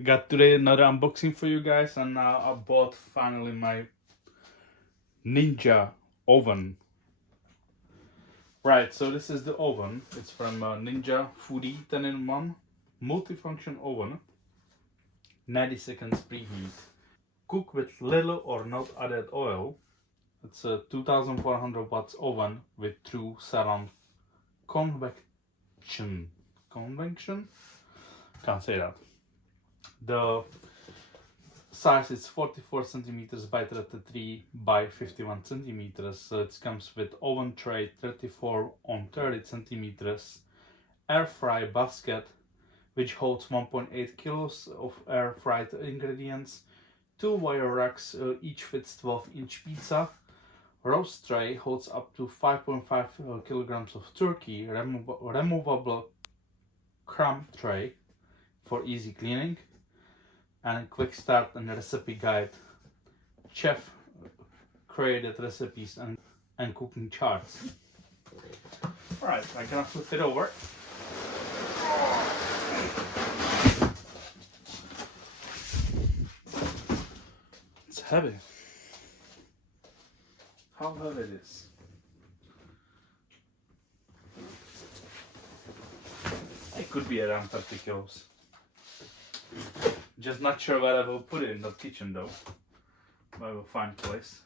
I got today another unboxing for you guys, and I bought finally my Ninja oven. Right, so this is the oven. It's from Ninja Foodi 10-in-1 multifunction oven. 90 seconds preheat. Cook with little or not added oil. It's a 2400 watts oven with true salon convection. Convection? Can't say that. The size is 44 centimeters by 33 by 51 centimeters. So it comes with oven tray 34 on 30 centimeters, air fry basket which holds 1.8 kilos of air fried ingredients, 2 wire racks, each fits 12-inch pizza. Roast tray holds up to 5.5 kilograms of turkey. Removable crumb tray for easy cleaning, and quick start and recipe guide. Chef created recipes and cooking charts. Alright, I'm gonna flip it over. It's heavy. How heavy it is. It could be around 30 kilos. Just not sure where I will put it in the kitchen though. But I will find a place.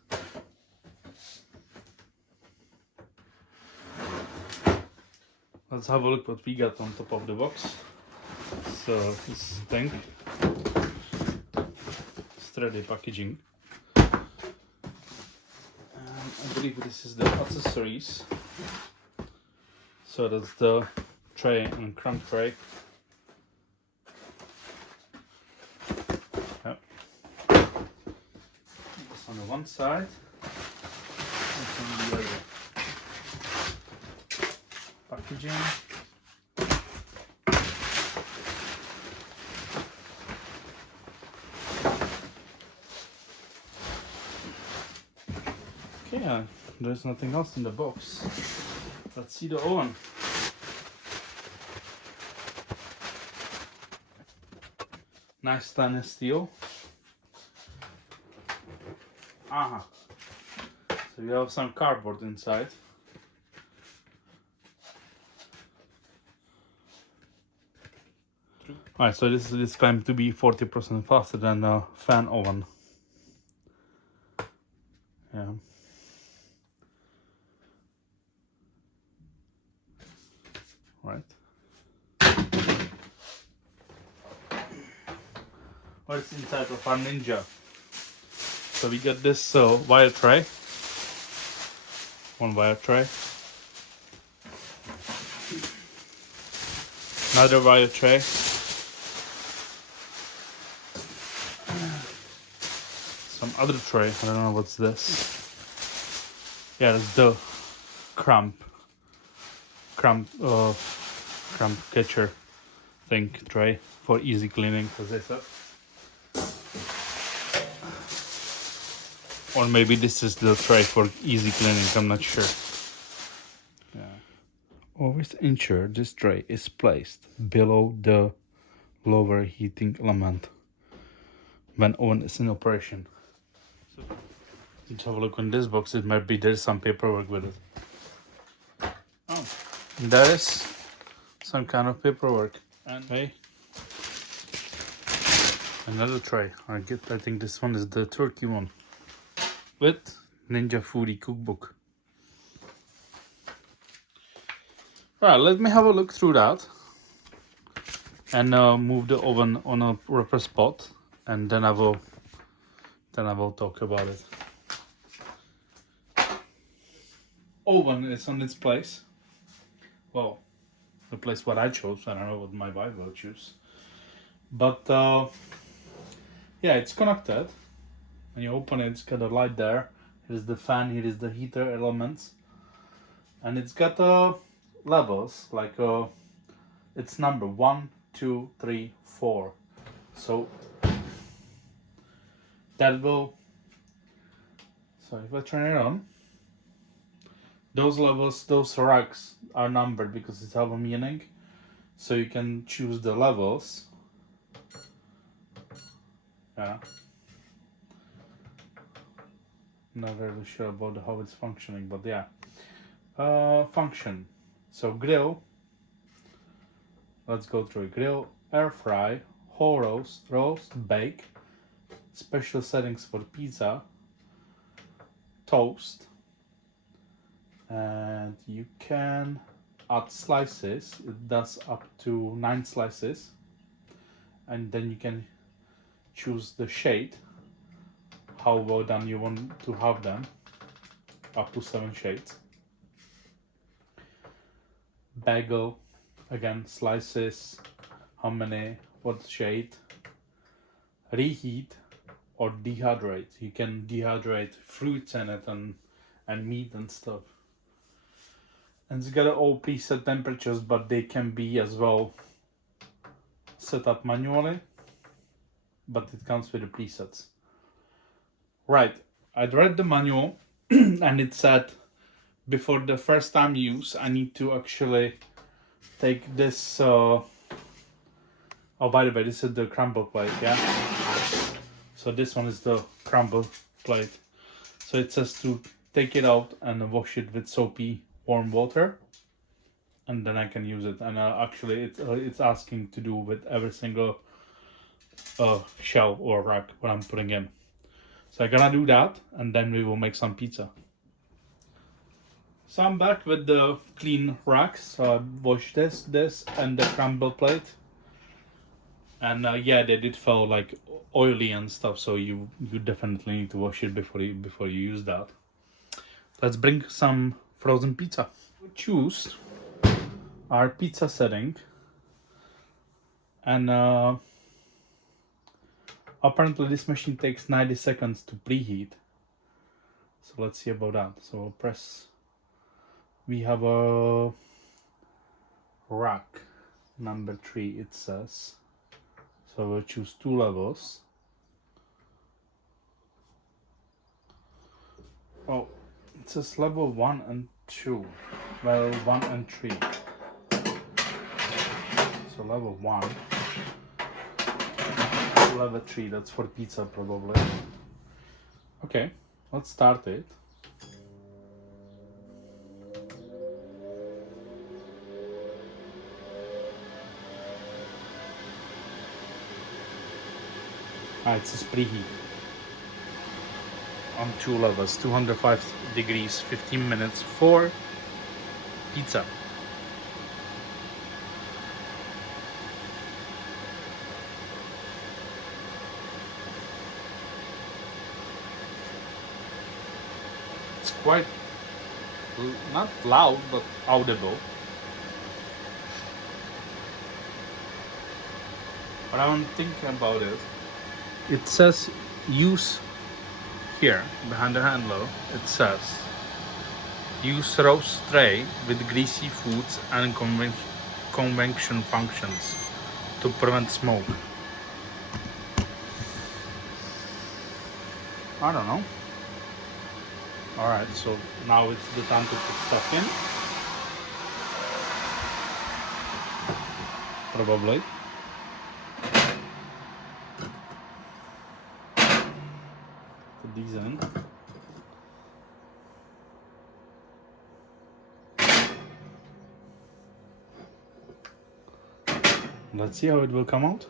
Let's have a look what we got on top of the box. So this thing. Sturdy packaging. I believe this is the accessories. So that's the tray and crumb tray. Yep. This on the one side, and on the other. Packaging. Okay, there's nothing else in the box. Let's see the oven. Nice stainless steel. So you have some cardboard inside. Alright, so this is claimed to be 40% faster than a fan oven. Yeah. Right. What's inside of our Ninja? So we got this wire tray. One wire tray. Another wire tray. Some other tray. I don't know what's this. Yeah, it's the crumb catcher thing tray for easy cleaning, as I said. Or maybe this is the tray for easy cleaning, I'm not sure. Yeah. Always ensure this tray is placed below the lower heating element when oven is in operation. So, let's have a look on this box. It might be there's some paperwork with it. Oh, there is some kind of paperwork. And hey, another tray. I think this one is the turkey one with Ninja Foodi cookbook. Alright, let me have a look through that and move the oven on a proper spot, and then I will talk about it. Oven is on its place. Well, the place what I chose. I don't know what my wife will choose. But yeah, it's connected. When you open it, it's got a light there. Here is the fan, here is the heater elements. And it's got levels, like it's number 1, 2, 3, 4. So that will, so if I turn it on, those levels, those racks are numbered because it have a meaning. So you can choose the levels Yeah. Not really sure about how it's functioning, but yeah. Function. So grill. Let's go through it. Grill, air fry, whole roast, bake. Special settings for pizza. Toast. And you can add slices. It does up to 9 slices. And then you can choose the shade, how well done you want to have them, up to 7 shades. Bagel, again, slices, how many, what shade. Reheat or dehydrate. You can dehydrate fruits in it and meat and stuff. And it's got all preset temperatures, but they can be as well set up manually, but it comes with the presets. Right, I'd read the manual and it said before the first time use I need to actually take this oh, by the way, this is the crumble plate, yeah? So this one is the crumble plate. So it says to take it out and wash it with soapy warm water, and then I can use it. And actually it's asking to do with every single shell or rack what I'm putting in. So I'm gonna do that, and then we will make some pizza. So I'm back with the clean racks. So I washed this and the crumble plate. And yeah, they did feel like oily and stuff, so you definitely need to wash it before you use that. Let's bring some frozen pizza. Choose our pizza setting, and apparently this machine takes 90 seconds to preheat. So let's see about that. So we'll press. We have a rack number 3, it says. So we'll choose 2 levels. Oh, it says level 1 and 2. Well, 1 and 3. So level 1. Level 3, that's for pizza probably. Okay, let's start it. It says preheat on 2 levels, 205 degrees, 15 minutes for pizza. It's quite not loud but audible. But I'm thinking about it. It says use here behind the handle. It says use roast tray with greasy foods and convection functions to prevent smoke. I don't know. Alright, so now it's the time to put stuff in. Probably. Put these in. Let's see how it will come out.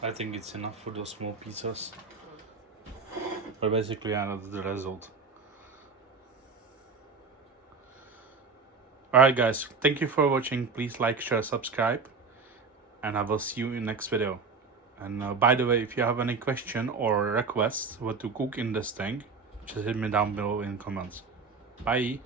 I think it's enough for those small pizzas. But basically, yeah, that's the result. Alright guys, thank you for watching. Please like, share, subscribe, and I will see you in next video. And by the way, if you have any question or requests what to cook in this thing, just hit me down below in comments. Bye!